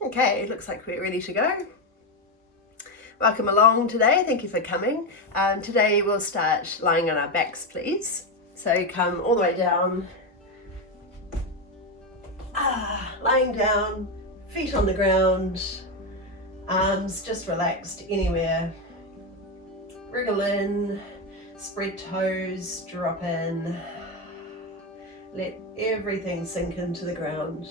Okay, looks like we're ready to go. Welcome along today, thank you for coming. Today we'll start lying on our backs, please. So come all the way down, lying down, feet on the ground, arms just relaxed anywhere. Wriggle in, spread toes, drop in. Let everything sink into the ground.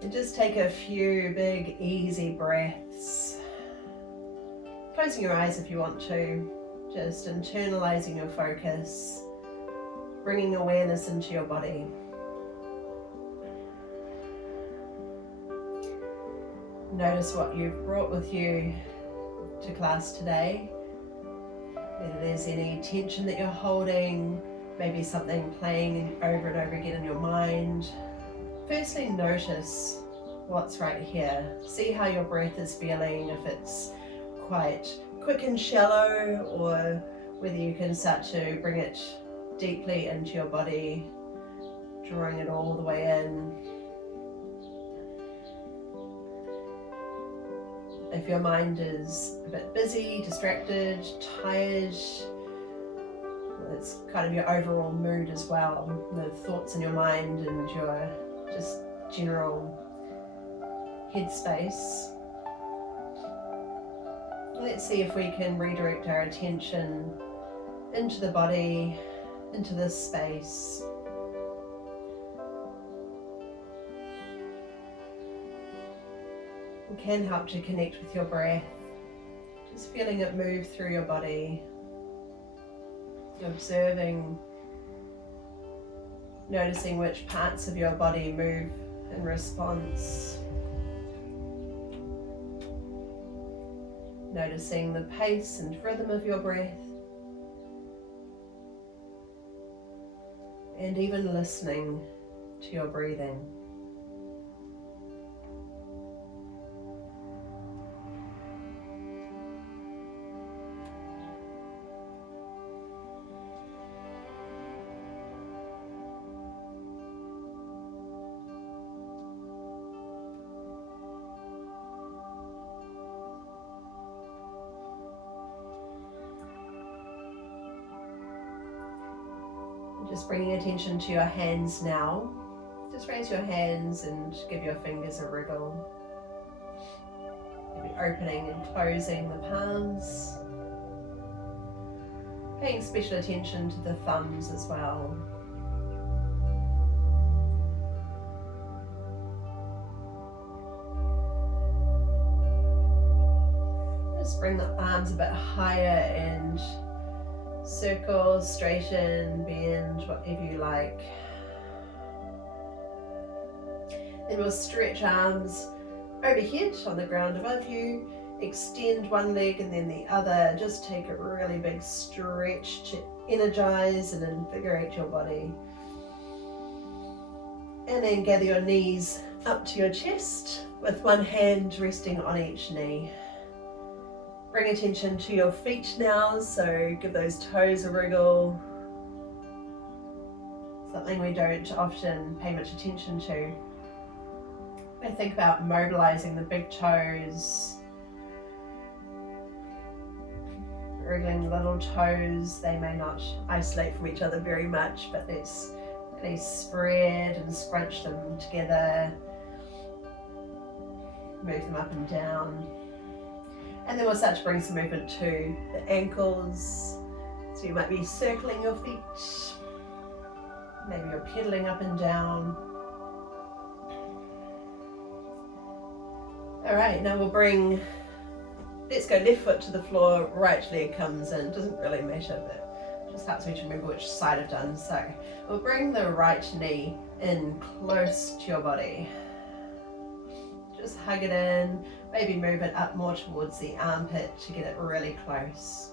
And just take a few big, easy breaths. Closing your eyes if you want to. Just internalizing your focus. Bringing awareness into your body. Notice what you've brought with you to class today. Whether there's any tension that you're holding, maybe something playing over and over again in your mind. Firstly, notice what's right here. See how your breath is feeling, if it's quite quick and shallow, or whether you can start to bring it deeply into your body, drawing it all the way in. If your mind is a bit busy, distracted, tired, it's kind of your overall mood as well, the thoughts in your mind and your just general headspace. Let's see if we can redirect our attention into the body, into this space. It can help to connect with your breath, just feeling it move through your body, observing, noticing which parts of your body move in response. Noticing the pace and rhythm of your breath. And even listening to your breathing. Just bringing attention to your hands now. Just raise your hands and give your fingers a wriggle. Maybe opening and closing the palms. Paying special attention to the thumbs as well. Just bring the arms a bit higher and circle, straighten, bend, whatever you like. Then we'll stretch arms overhead on the ground above you. Extend one leg and then the other. Just take a really big stretch to energize and invigorate your body. And then gather your knees up to your chest with one hand resting on each knee. Bring attention to your feet now, so give those toes a wriggle. Something we don't often pay much attention to. I think about mobilizing the big toes, wriggling the little toes. They may not isolate from each other very much, but let's really spread and scrunch them together. Move them up and down. And then we'll start to bring some movement to the ankles. So you might be circling your feet. Maybe you're pedaling up and down. All right, now we'll let's go left foot to the floor, right leg comes in. Doesn't really matter, but just helps me to remember which side I've done. So we'll bring the right knee in close to your body. Just hug it in. Maybe move it up more towards the armpit to get it really close.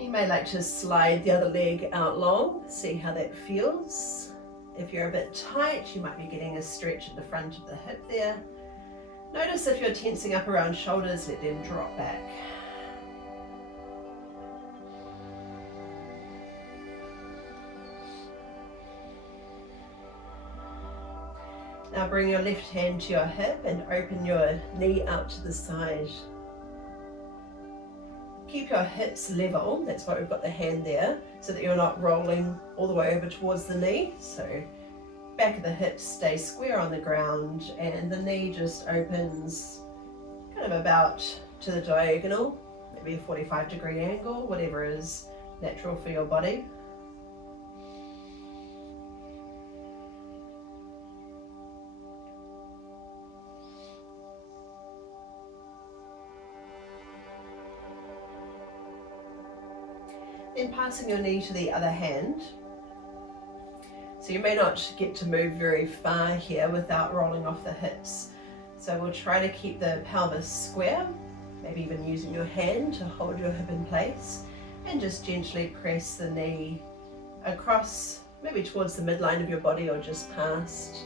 You may like to slide the other leg out long, see how that feels. If you're a bit tight, you might be getting a stretch at the front of the hip there. Notice if you're tensing up around shoulders, let them drop back. Now bring your left hand to your hip and open your knee out to the side. Keep your hips level, that's why we've got the hand there, so that you're not rolling all the way over towards the knee. So back of the hips stay square on the ground and the knee just opens kind of about to the diagonal, maybe a 45-degree angle, whatever is natural for your body. Then passing your knee to the other hand. So you may not get to move very far here without rolling off the hips. So we'll try to keep the pelvis square, maybe even using your hand to hold your hip in place, and just gently press the knee across, maybe towards the midline of your body or just past,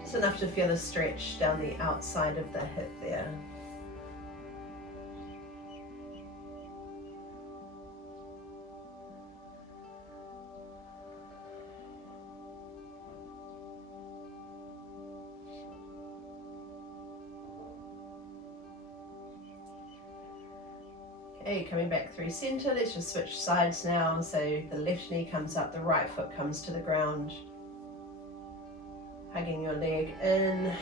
just enough to feel a stretch down the outside of the hip there. Okay, coming back through center, let's just switch sides now. So the left knee comes up, the right foot comes to the ground. Hugging your leg in.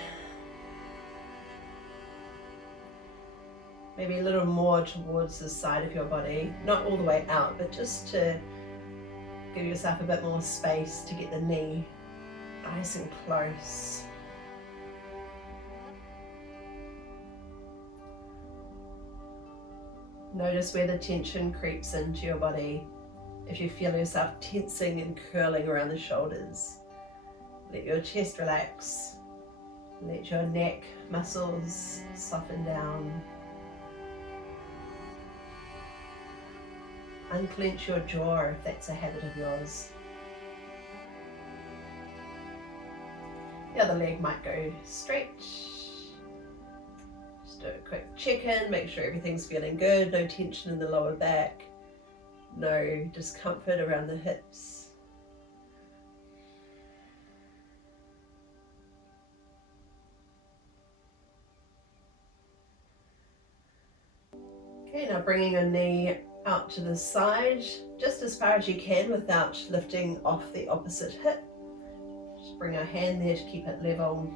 Maybe a little more towards the side of your body, not all the way out, but just to give yourself a bit more space to get the knee nice and close. Notice where the tension creeps into your body. If you feel yourself tensing and curling around the shoulders, let your chest relax. Let your neck muscles soften down. Unclench your jaw if that's a habit of yours. The other leg might go straight. Do a quick check-in, make sure everything's feeling good, no tension in the lower back, no discomfort around the hips. Okay, now bringing your knee out to the side, just as far as you can without lifting off the opposite hip. Just bring your hand there to keep it level.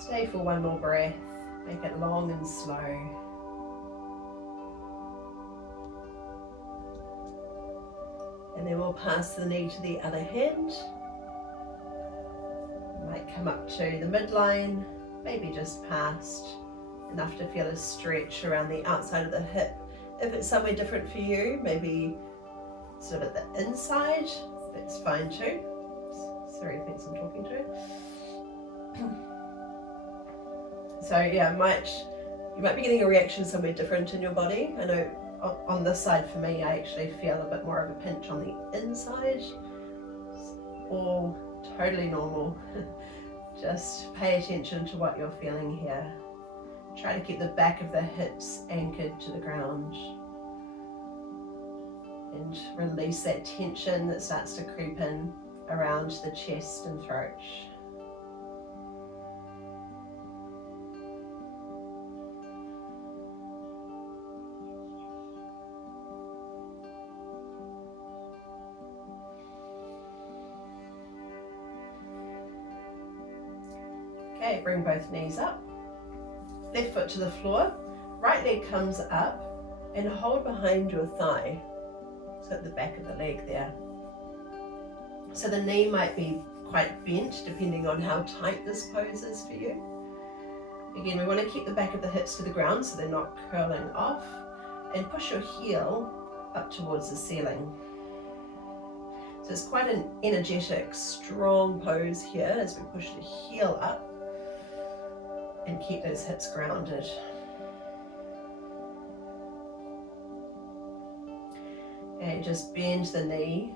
Stay for one more breath, make it long and slow. And then we'll pass the knee to the other hand. Might come up to the midline, maybe just past, enough to feel a stretch around the outside of the hip. If it's somewhere different for you, maybe sort of at the inside, that's fine too. Sorry, thinks I'm talking to her. So yeah, you might be getting a reaction somewhere different in your body. I know on this side for me, I actually feel a bit more of a pinch on the inside. All totally normal. Just pay attention to what you're feeling here. Try to keep the back of the hips anchored to the ground. And release that tension that starts to creep in around the chest and throat. Okay, bring both knees up, left foot to the floor, right leg comes up and hold behind your thigh, so at the back of the leg there. So the knee might be quite bent depending on how tight this pose is for you. Again, we want to keep the back of the hips to the ground so they're not curling off, and push your heel up towards the ceiling. So it's quite an energetic, strong pose here as we push the heel up and keep those hips grounded. And just bend the knee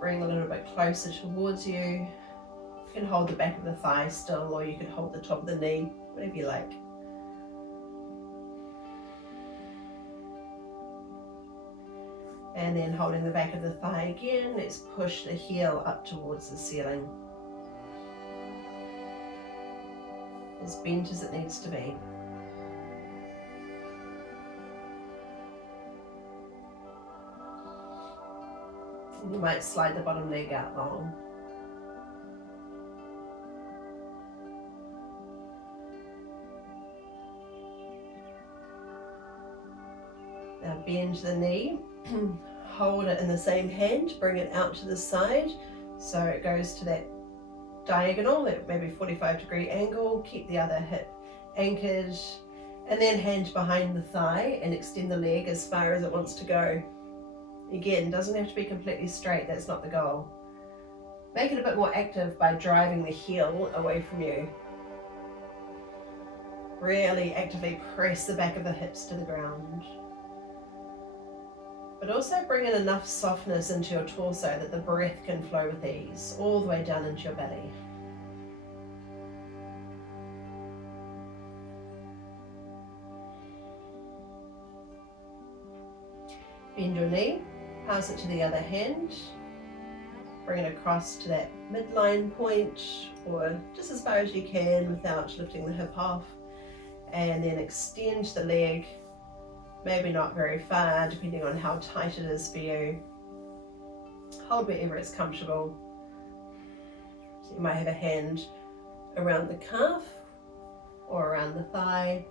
bring a little bit closer towards you. You can hold the back of the thigh still, or you could hold the top of the knee, whatever you like. And then holding the back of the thigh again, let's push the heel up towards the ceiling. As bent as it needs to be. And you might slide the bottom leg out long. Now bend the knee. Hold it in the same hand, bring it out to the side so it goes to that diagonal, that maybe 45-degree angle. Keep the other hip anchored, and then hand behind the thigh and extend the leg as far as it wants to go. Again, doesn't have to be completely straight, that's not the goal. Make it a bit more active by driving the heel away from you. Really actively press the back of the hips to the ground. But also bring in enough softness into your torso that the breath can flow with ease, all the way down into your belly. Bend your knee, pass it to the other hand, bring it across to that midline point, or just as far as you can without lifting the hip off, and then extend the leg. Maybe not very far, depending on how tight it is for you. Hold wherever it's comfortable. So you might have a hand around the calf or around the thigh,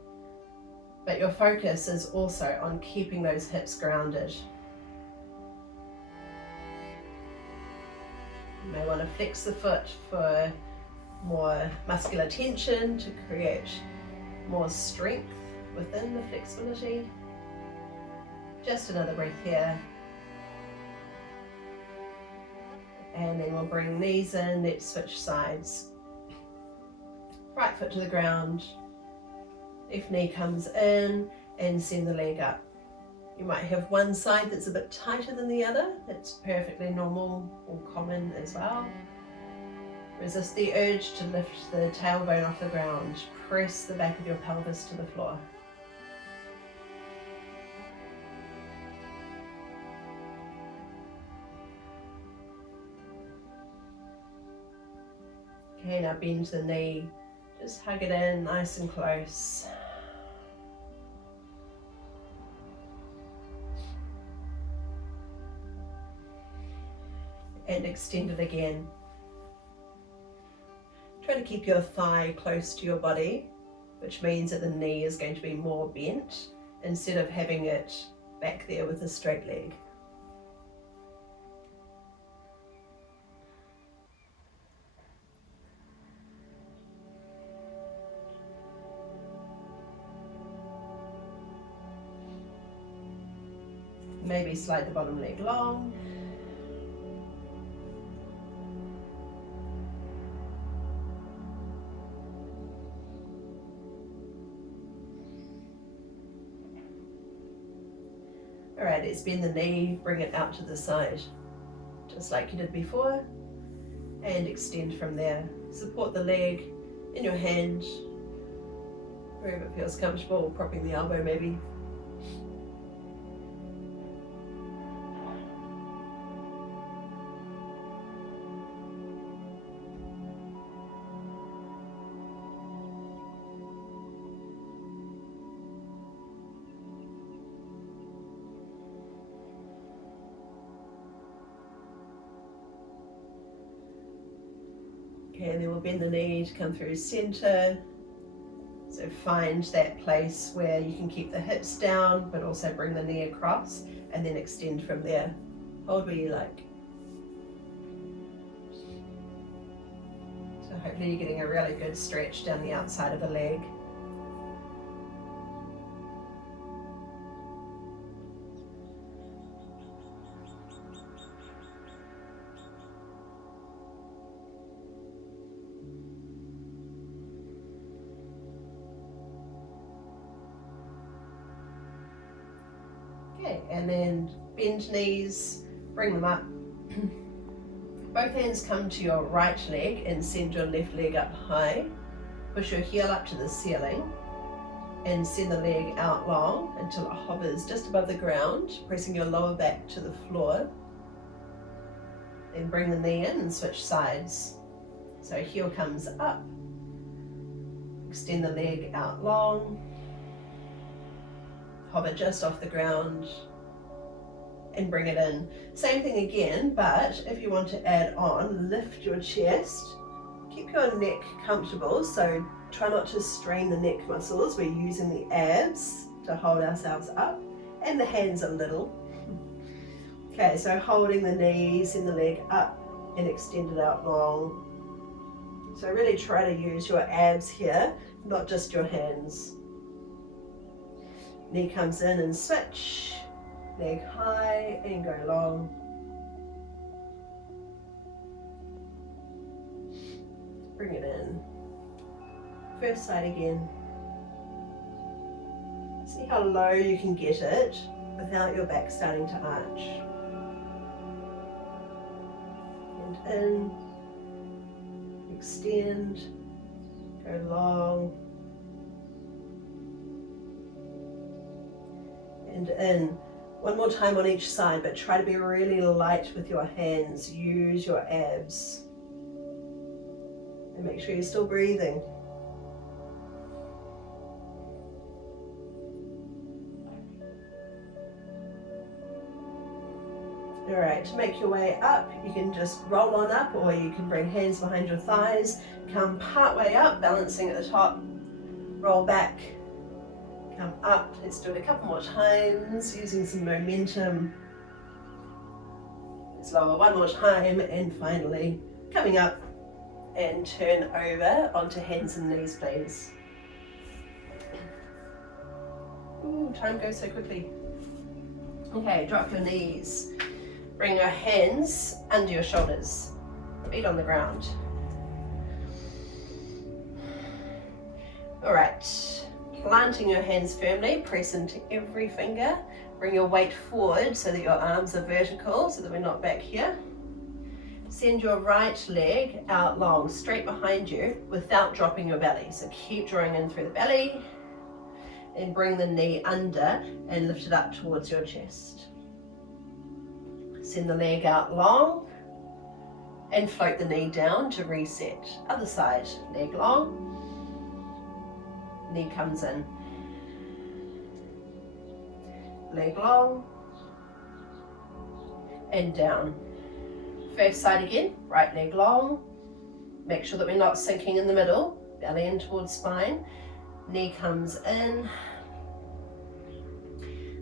but your focus is also on keeping those hips grounded. You may want to flex the foot for more muscular tension to create more strength within the flexibility. Just another breath here. And then we'll bring knees in, let's switch sides. Right foot to the ground, left knee comes in, and send the leg up. You might have one side that's a bit tighter than the other. That's perfectly normal or common as well. Resist the urge to lift the tailbone off the ground. Press the back of your pelvis to the floor. Okay, now bend the knee, just hug it in nice and close. And extend it again. Try to keep your thigh close to your body, which means that the knee is going to be more bent instead of having it back there with a straight leg. Maybe slide the bottom leg long. Alright, let's bend the knee, bring it out to the side, just like you did before, and extend from there. Support the leg in your hand, wherever it feels comfortable, propping the elbow maybe. Okay, and then we'll bend the knee to come through center. So find that place where you can keep the hips down, but also bring the knee across, and then extend from there. Hold where you like. So hopefully you're getting a really good stretch down the outside of the leg. Okay, and then bend knees, bring them up. Both hands come to your right leg and send your left leg up high. Push your heel up to the ceiling and send the leg out long until it hovers just above the ground, pressing your lower back to the floor. Then bring the knee in and switch sides. So heel comes up, extend the leg out long, hover just off the ground, and bring it in. Same thing again, but if you want to add on, lift your chest, keep your neck comfortable, so try not to strain the neck muscles. We're using the abs to hold ourselves up, and the hands a little. Okay, so holding the knees and the leg up and extend it out long. So really try to use your abs here, not just your hands. Knee comes in and switch. Leg high and go long. Bring it in. First side again. See how low you can get it without your back starting to arch. And in. Extend. Go long. And in. One more time on each side, but try to be really light with your hands. Use your abs. And make sure you're still breathing. All right, to make your way up, you can just roll on up, or you can bring hands behind your thighs, come part way up, balancing at the top, roll back, come up. Let's do it a couple more times, using some momentum. Let's lower one more time, and finally coming up and turn over onto hands and knees, please. Ooh, time goes so quickly. Okay, drop your knees. Bring your hands under your shoulders, feet on the ground. All right, planting your hands firmly, press into every finger. Bring your weight forward so that your arms are vertical, so that we're not back here. Send your right leg out long, straight behind you, without dropping your belly. So keep drawing in through the belly, and bring the knee under and lift it up towards your chest. Send the leg out long and float the knee down to reset. Other side, leg long, knee comes in. Leg long and down. First side again, right leg long. Make sure that we're not sinking in the middle, belly in towards spine. Knee comes in.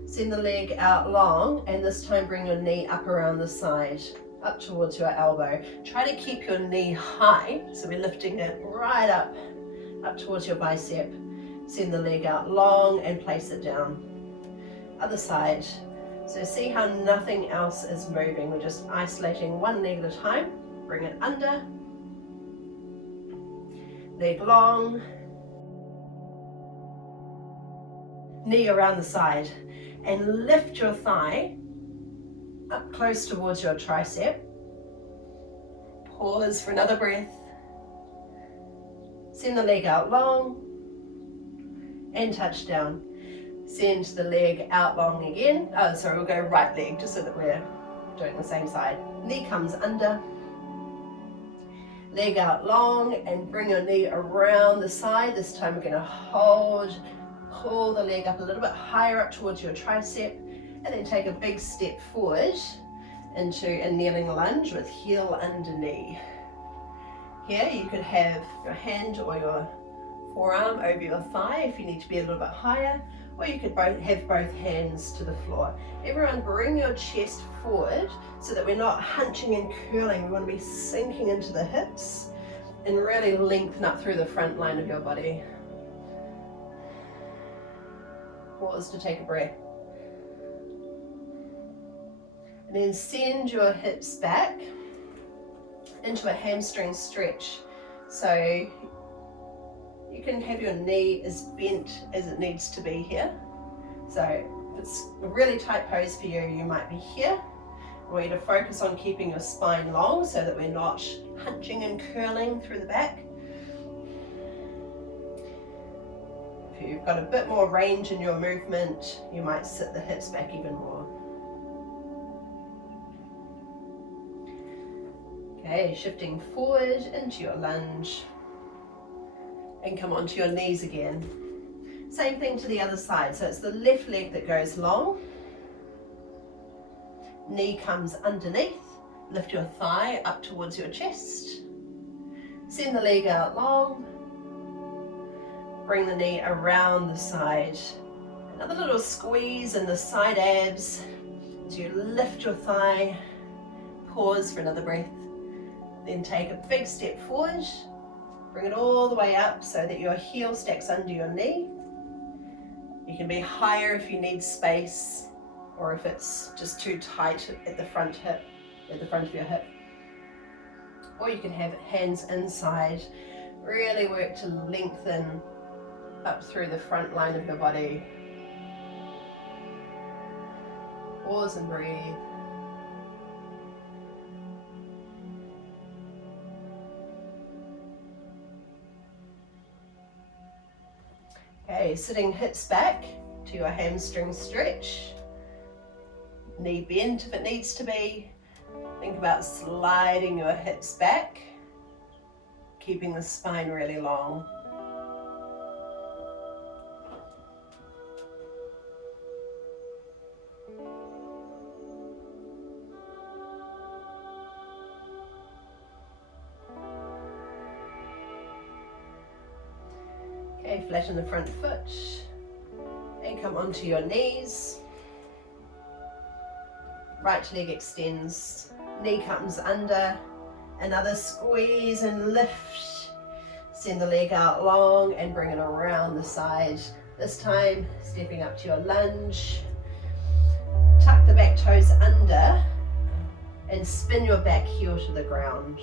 Send the leg out long, and this time bring your knee up around the side, up towards your elbow. Try to keep your knee high, so we're lifting it right up towards your bicep. Send the leg out long and place it down. Other side. So see how nothing else is moving. We're just isolating one leg at a time. Bring it under. Leg long. Knee around the side. And lift your thigh up close towards your tricep. Pause for another breath. Send the leg out long and touch down. Send the leg out long again. Oh, sorry, we'll go right leg just so that we're doing the same side. Knee comes under. Leg out long and bring your knee around the side. This time we're going to hold. Pull the leg up a little bit higher up towards your tricep, and then take a big step forward into a kneeling lunge with heel under knee. Here you could have your hand or your forearm over your thigh if you need to be a little bit higher, or you could have both hands to the floor. Everyone bring your chest forward so that we're not hunching and curling. We want to be sinking into the hips and really lengthen up through the front line of your body. Pause to take a breath. And then send your hips back into a hamstring stretch. So you can have your knee as bent as it needs to be here. So if it's a really tight pose for you, you might be here, I want you to focus on keeping your spine long so that we're not hunching and curling through the back. If you've got a bit more range in your movement, you might sit the hips back even more. Okay, shifting forward into your lunge and come onto your knees again. Same thing to the other side, so it's the left leg that goes long, knee comes underneath, lift your thigh up towards your chest, send the leg out long, bring the knee around the side, another little squeeze in the side abs as you lift your thigh, pause for another breath. Then take a big step forward, bring it all the way up so that your heel stacks under your knee. You can be higher if you need space or if it's just too tight at the front hip, at the front of your hip. Or you can have hands inside, really work to lengthen up through the front line of your body. Pause and breathe. Okay, sitting hips back to your hamstring stretch. Knee bend if it needs to be. Think about sliding your hips back, keeping the spine really long. Okay, flatten the front foot and come onto your knees. Right leg extends, knee comes under, another squeeze and lift. Send the leg out long and bring it around the side. This time, stepping up to your lunge. Tuck the back toes under and spin your back heel to the ground.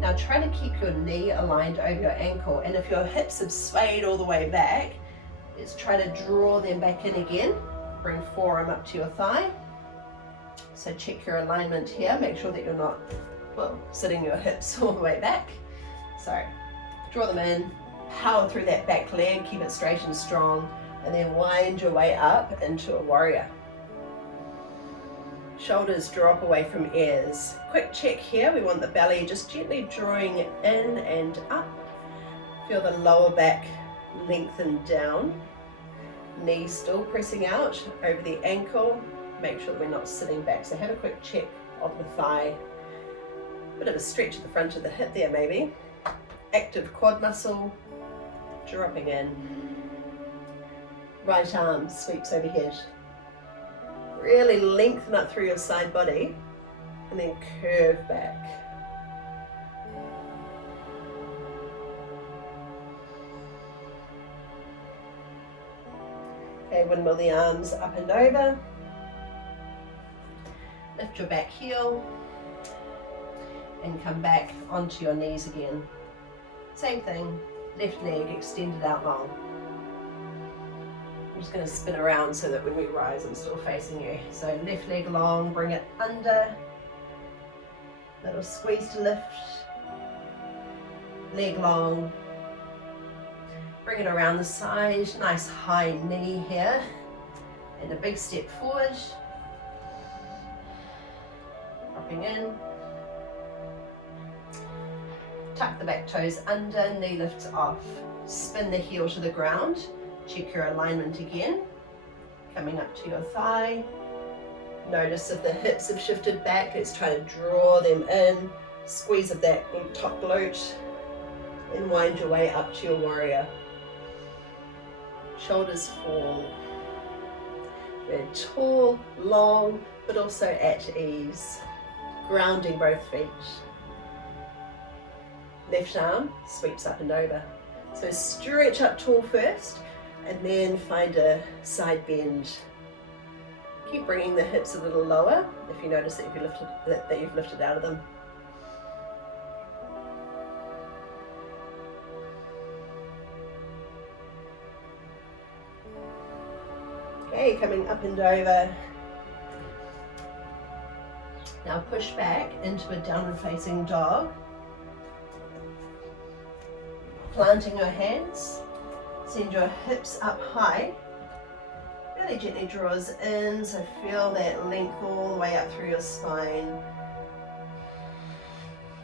Now try to keep your knee aligned over your ankle, and if your hips have swayed all the way back, let's try to draw them back in again. Bring forearm up to your thigh. So check your alignment here, make sure that you're not, well, sitting your hips all the way back. So draw them in, power through that back leg, keep it straight and strong, and then wind your way up into a warrior. Shoulders drop away from ears. Quick check here, we want the belly just gently drawing in and up. Feel the lower back lengthen down. Knees still pressing out over the ankle. Make sure that we're not sitting back. So have a quick check of the thigh. Bit of a stretch at the front of the hip there maybe. Active quad muscle, dropping in. Right arm sweeps overhead. Really lengthen up through your side body and then curve back. Okay, windmill the arms up and over. Lift your back heel and come back onto your knees again. Same thing, left leg extended out long. I'm just going to spin around so that when we rise I'm still facing you. So left leg long, bring it under, little squeeze to lift, leg long, bring it around the side, nice high knee here, and a big step forward, dropping in, tuck the back toes under, knee lifts off, spin the heel to the ground. Check your alignment again, coming up to your thigh. Notice if the hips have shifted back, let's try to draw them in, squeeze of that top glute, and wind your way up to your warrior. Shoulders fall. We're tall, long, but also at ease. Grounding both feet. Left arm sweeps up and over. So stretch up tall first, and then find a side bend. Keep bringing the hips a little lower if you notice that you've lifted out of them. Okay, coming up and over. Now push back into a downward facing dog. Planting your hands, send your hips up high. Really gently draws in, so feel that length all the way up through your spine.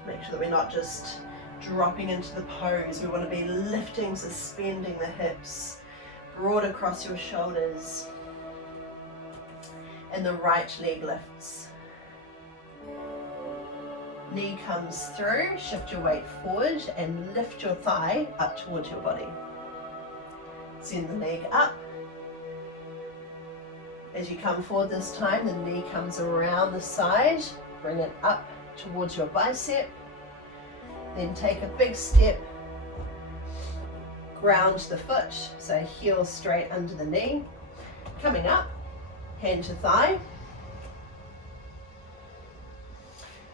Make sure that we're not just dropping into the pose. We want to be lifting, suspending the hips, broad across your shoulders. And the right leg lifts. Knee comes through, shift your weight forward and lift your thigh up towards your body. Send the leg up. As you come forward this time, the knee comes around the side, bring it up towards your bicep. Then take a big step, ground the foot, so heel straight under the knee. Coming up, hand to thigh,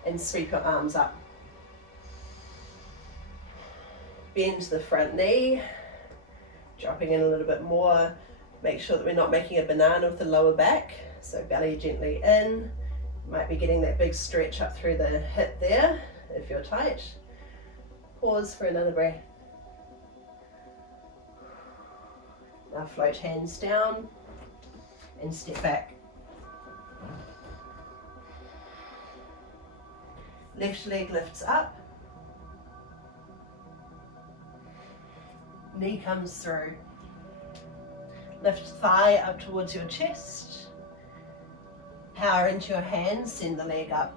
and sweep your arms up. Bend the front knee, dropping in a little bit more. Make sure that we're not making a banana with the lower back, so belly gently in. Might be getting that big stretch up through the hip there, if you're tight. Pause for another breath. Now float hands down and step back. Left leg lifts up. Knee comes through. Lift thigh up towards your chest. Power into your hands, send the leg up.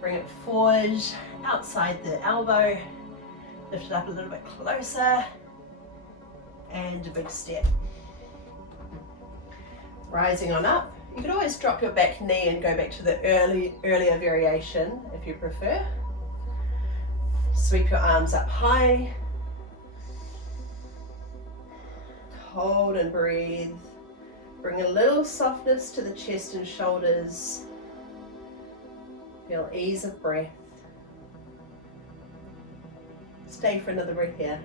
Bring it forward, outside the elbow. Lift it up a little bit closer. And a big step. Rising on up. You can always drop your back knee and go back to the earlier variation if you prefer. Sweep your arms up high. Hold and breathe. Bring a little softness to the chest and shoulders. Feel ease of breath. Stay for another breath here.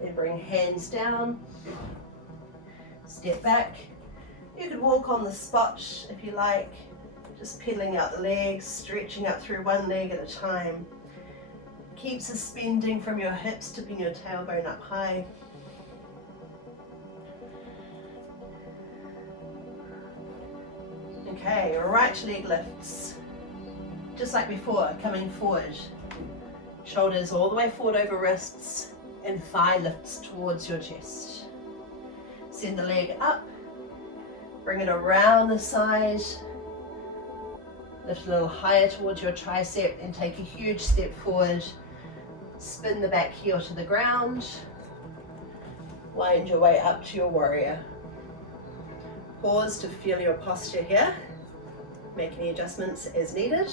Then bring hands down. Step back. You could walk on the spot if you like. Just pedaling out the legs, stretching up through one leg at a time. Keep suspending from your hips, tipping your tailbone up high. Okay, right leg lifts. Just like before, coming forward. Shoulders all the way forward over wrists and thigh lifts towards your chest. Send the leg up, bring it around the side, lift a little higher towards your tricep and take a huge step forward. Spin the back heel to the ground, wind your way up to your warrior. Pause to feel your posture here, make any adjustments as needed.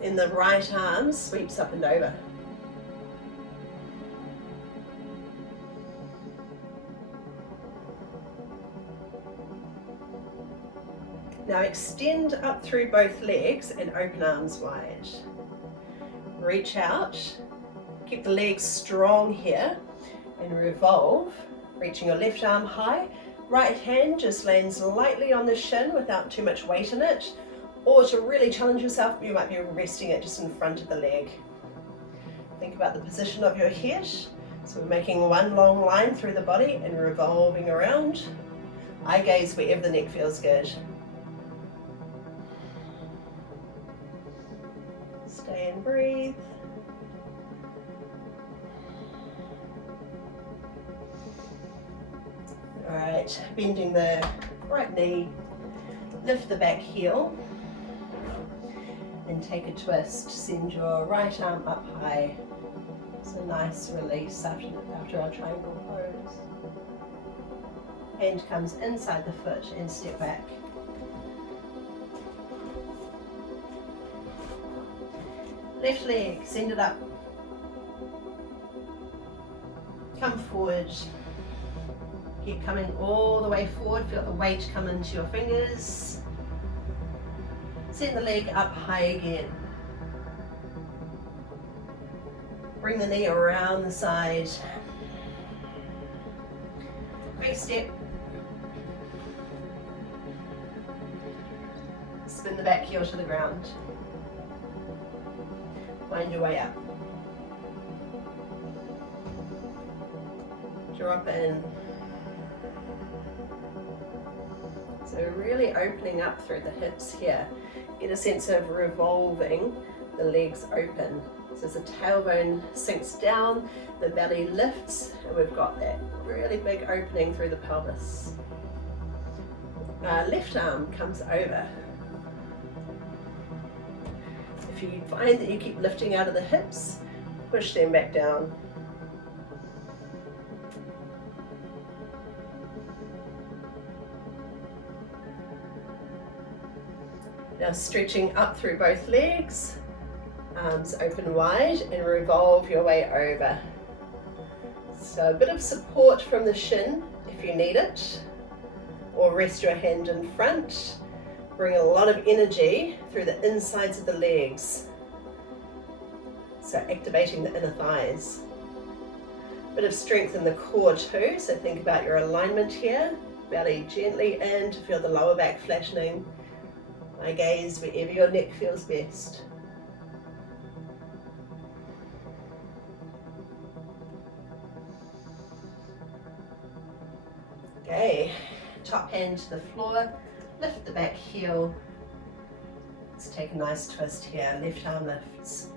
Then the right arm sweeps up and over. Now extend up through both legs and open arms wide. Reach out, keep the legs strong here and revolve, reaching your left arm high. Right hand just lands lightly on the shin without too much weight in it. Or to really challenge yourself, you might be resting it just in front of the leg. Think about the position of your head. So we're making one long line through the body and revolving around. Eye gaze wherever the neck feels good. Stay and breathe. All right, bending the right knee, lift the back heel, and take a twist. Send your right arm up high. It's a nice release after our triangle pose. Hand comes inside the foot and step back. Left leg, send it up. Come forward. Keep coming all the way forward. Feel the weight come into your fingers. Send the leg up high again. Bring the knee around the side. Quick step. Spin the back heel to the ground. Wind your way up. Drop in. So really opening up through the hips here. Get a sense of revolving the legs open. So as the tailbone sinks down, the belly lifts, and we've got that really big opening through the pelvis. Left arm comes over. If you find that you keep lifting out of the hips, push them back down. Now stretching up through both legs, arms open wide, and revolve your way over. So a bit of support from the shin if you need it, or rest your hand in front. Bring a lot of energy through the insides of the legs. So activating the inner thighs. Bit of strength in the core too, so think about your alignment here. Belly gently in to feel the lower back flattening. My gaze wherever your neck feels best. Okay, top hand to the floor, lift the back heel. Let's take a nice twist here, left arm lifts.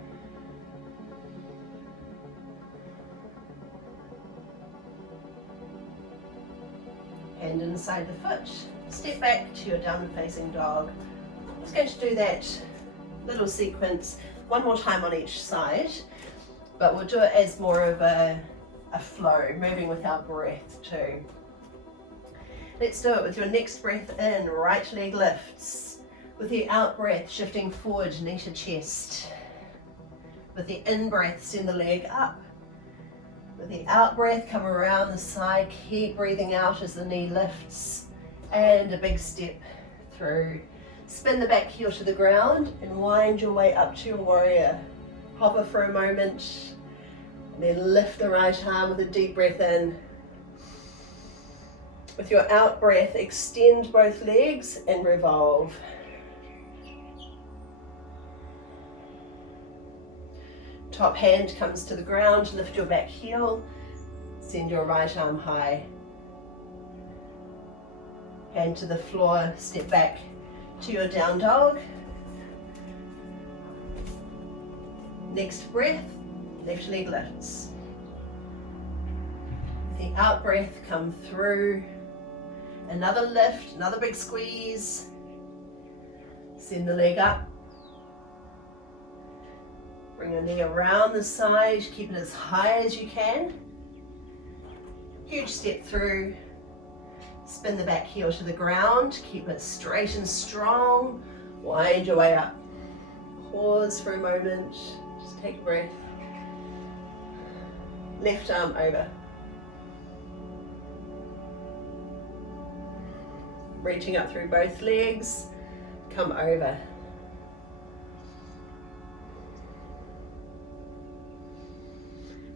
Hand inside the foot, step back to your downward facing dog. I'm just going to do that little sequence one more time on each side, but we'll do it as more of a flow, moving with our breath too. Let's do it with your next breath in, right leg lifts. With the out breath, shifting forward, knee to chest. With the in breath, send the leg up. With the out breath, come around the side, keep breathing out as the knee lifts. And a big step through. Spin the back heel to the ground and wind your way up to your warrior. Hover for a moment, and then lift the right arm with a deep breath in. With your out breath, extend both legs and revolve. Top hand comes to the ground, lift your back heel, send your right arm high. Hand to the floor, step back to your down dog. Next breath, left leg lifts. The out breath, come through. Another lift, another big squeeze. Send the leg up. Bring your knee around the side, keep it as high as you can. Huge step through. Spin the back heel to the ground, keep it straight and strong. Wind your way up. Pause for a moment, just take a breath. Left arm over. Reaching up through both legs, come over.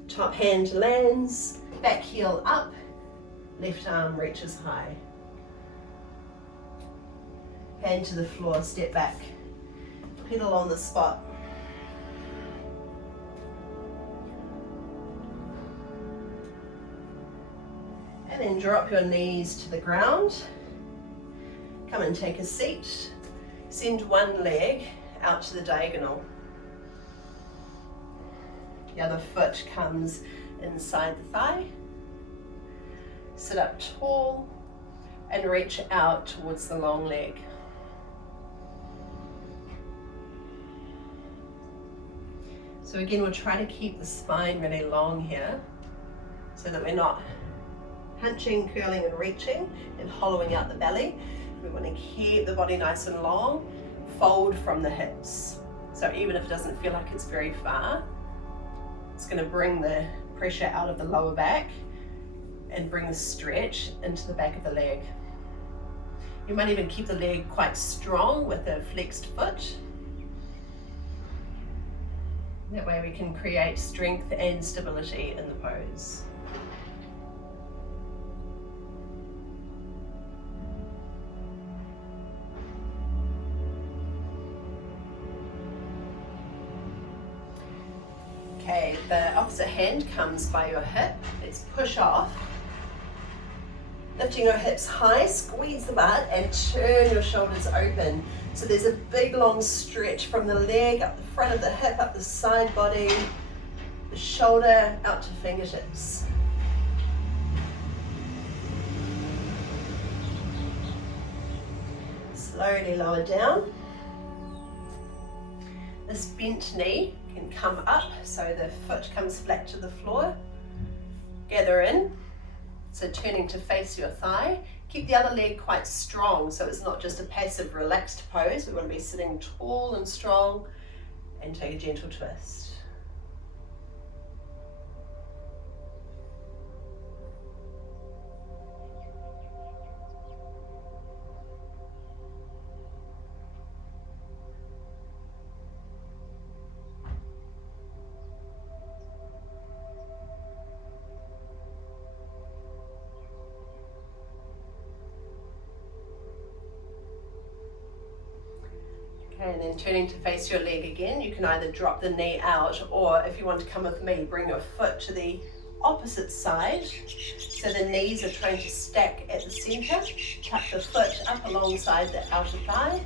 Top hand lands, back heel up, left arm reaches high. Hand to the floor, step back, pedal on the spot. And then drop your knees to the ground. Come and take a seat. Send one leg out to the diagonal. The other foot comes inside the thigh. Sit up tall and reach out towards the long leg. So again, we'll try to keep the spine really long here so that we're not hunching, curling and reaching and hollowing out the belly. We want to keep the body nice and long, fold from the hips. So even if it doesn't feel like it's very far, it's going to bring the pressure out of the lower back and bring the stretch into the back of the leg. You might even keep the leg quite strong with a flexed foot. That way we can create strength and stability in the pose. Okay, the opposite hand comes by your hip. Let's push off. Lifting your hips high, squeeze the butt and turn your shoulders open. So there's a big long stretch from the leg, up the front of the hip, up the side body, the shoulder out to fingertips. Slowly lower down. This bent knee can come up so the foot comes flat to the floor. Gather in, so turning to face your thigh. Keep the other leg quite strong so it's not just a passive relaxed pose. We want to be sitting tall and strong, and take a gentle twist. Okay, and then turning to face your leg again, you can either drop the knee out, or if you want to come with me, bring your foot to the opposite side. So the knees are trying to stack at the center. Tuck the foot up alongside the outer thigh.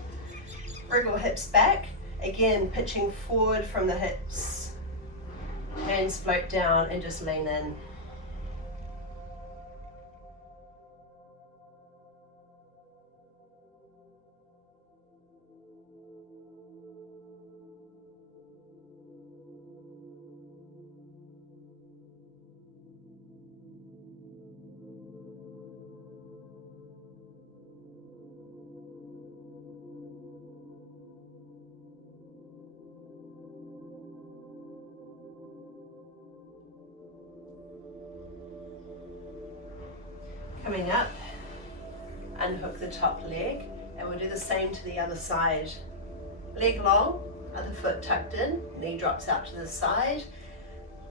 Wriggle hips back. Again, pitching forward from the hips. Hands float down and just lean in. Coming up, unhook the top leg, and we'll do the same to the other side. Leg long, other foot tucked in, knee drops out to the side.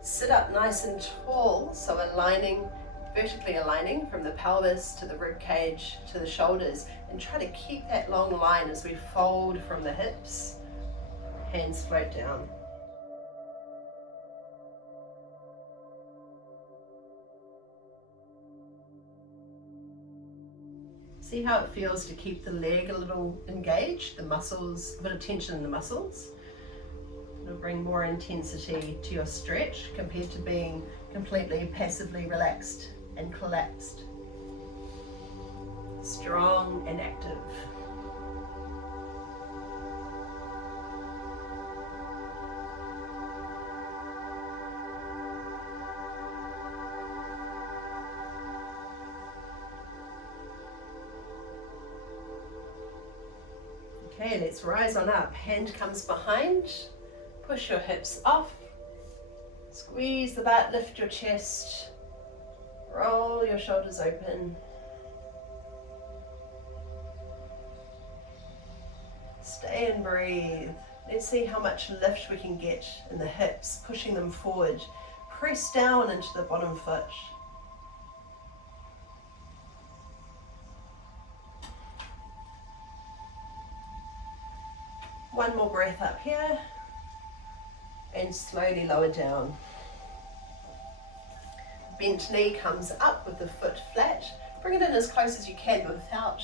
Sit up nice and tall, so aligning, vertically aligning from the pelvis to the rib cage to the shoulders, and try to keep that long line as we fold from the hips. Hands float down. See how it feels to keep the leg a little engaged, the muscles, a bit of tension in the muscles. It'll bring more intensity to your stretch compared to being completely passively relaxed and collapsed. Strong and active. Okay, let's rise on up. Hand comes behind. Push your hips off. Squeeze the butt, lift your chest. Roll your shoulders open. Stay and breathe. Let's see how much lift we can get in the hips, pushing them forward. Press down into the bottom foot. One more breath up here, and slowly lower down. Bent knee comes up with the foot flat. Bring it in as close as you can, but without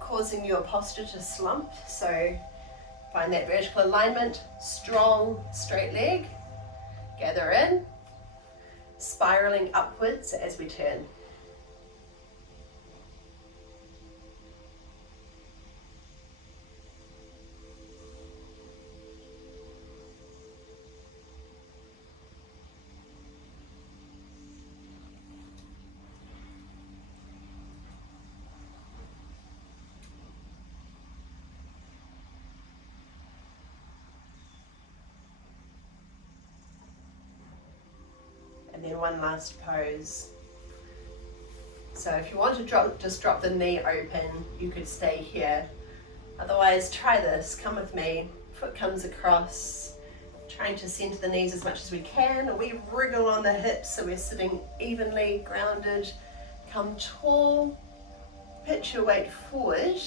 causing your posture to slump. So find that vertical alignment, strong, straight leg. Gather in, spiraling upwards as we turn. And then one last pose. So if you want to just drop the knee open, you could stay here. Otherwise, try this. Come with me. Foot comes across, trying to center the knees as much as we can. We wriggle on the hips so we're sitting evenly grounded. Come tall, pitch your weight forward.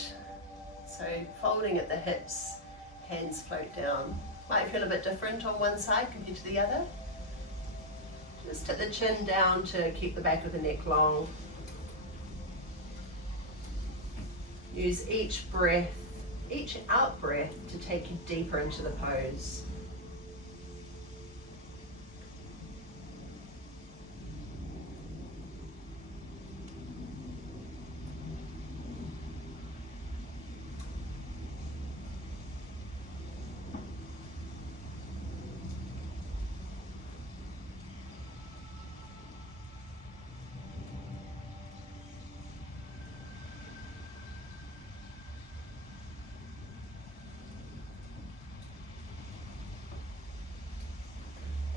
So folding at the hips, hands float down. Might feel a bit different on one side compared to the other. Just tip the chin down to keep the back of the neck long. Use each breath, each out breath to take you deeper into the pose.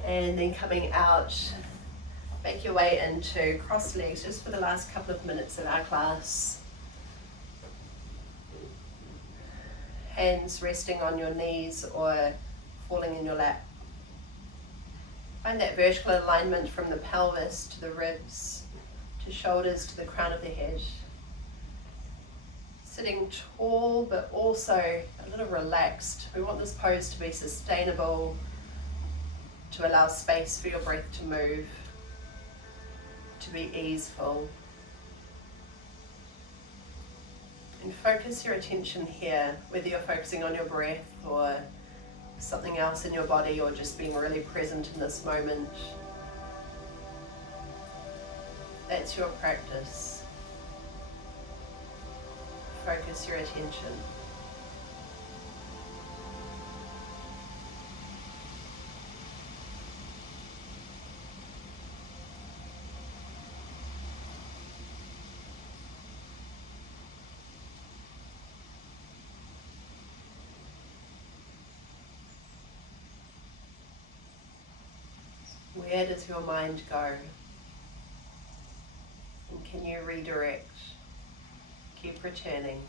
And then coming out, make your way into crossed legs just for the last couple of minutes of our class. Hands resting on your knees or falling in your lap. Find that vertical alignment from the pelvis to the ribs, to shoulders, to the crown of the head. Sitting tall but also a little relaxed. We want this pose to be sustainable, to allow space for your breath to move, to be easeful. And focus your attention here, whether you're focusing on your breath or something else in your body or just being really present in this moment. That's your practice. Focus your attention. Where does your mind go? And can you redirect? Keep returning.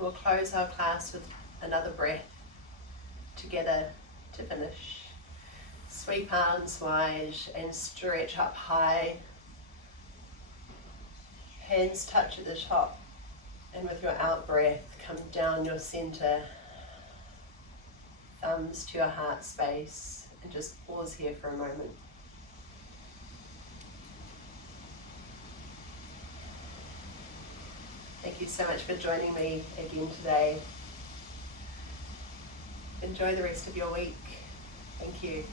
We'll close our class with another breath together to finish. Sweep arms wide and stretch up high. Hands touch at the top, and with your out breath come down your center. Thumbs to your heart space, and just pause here for a moment. Thank you so much for joining me again today. Enjoy the rest of your week. Thank you.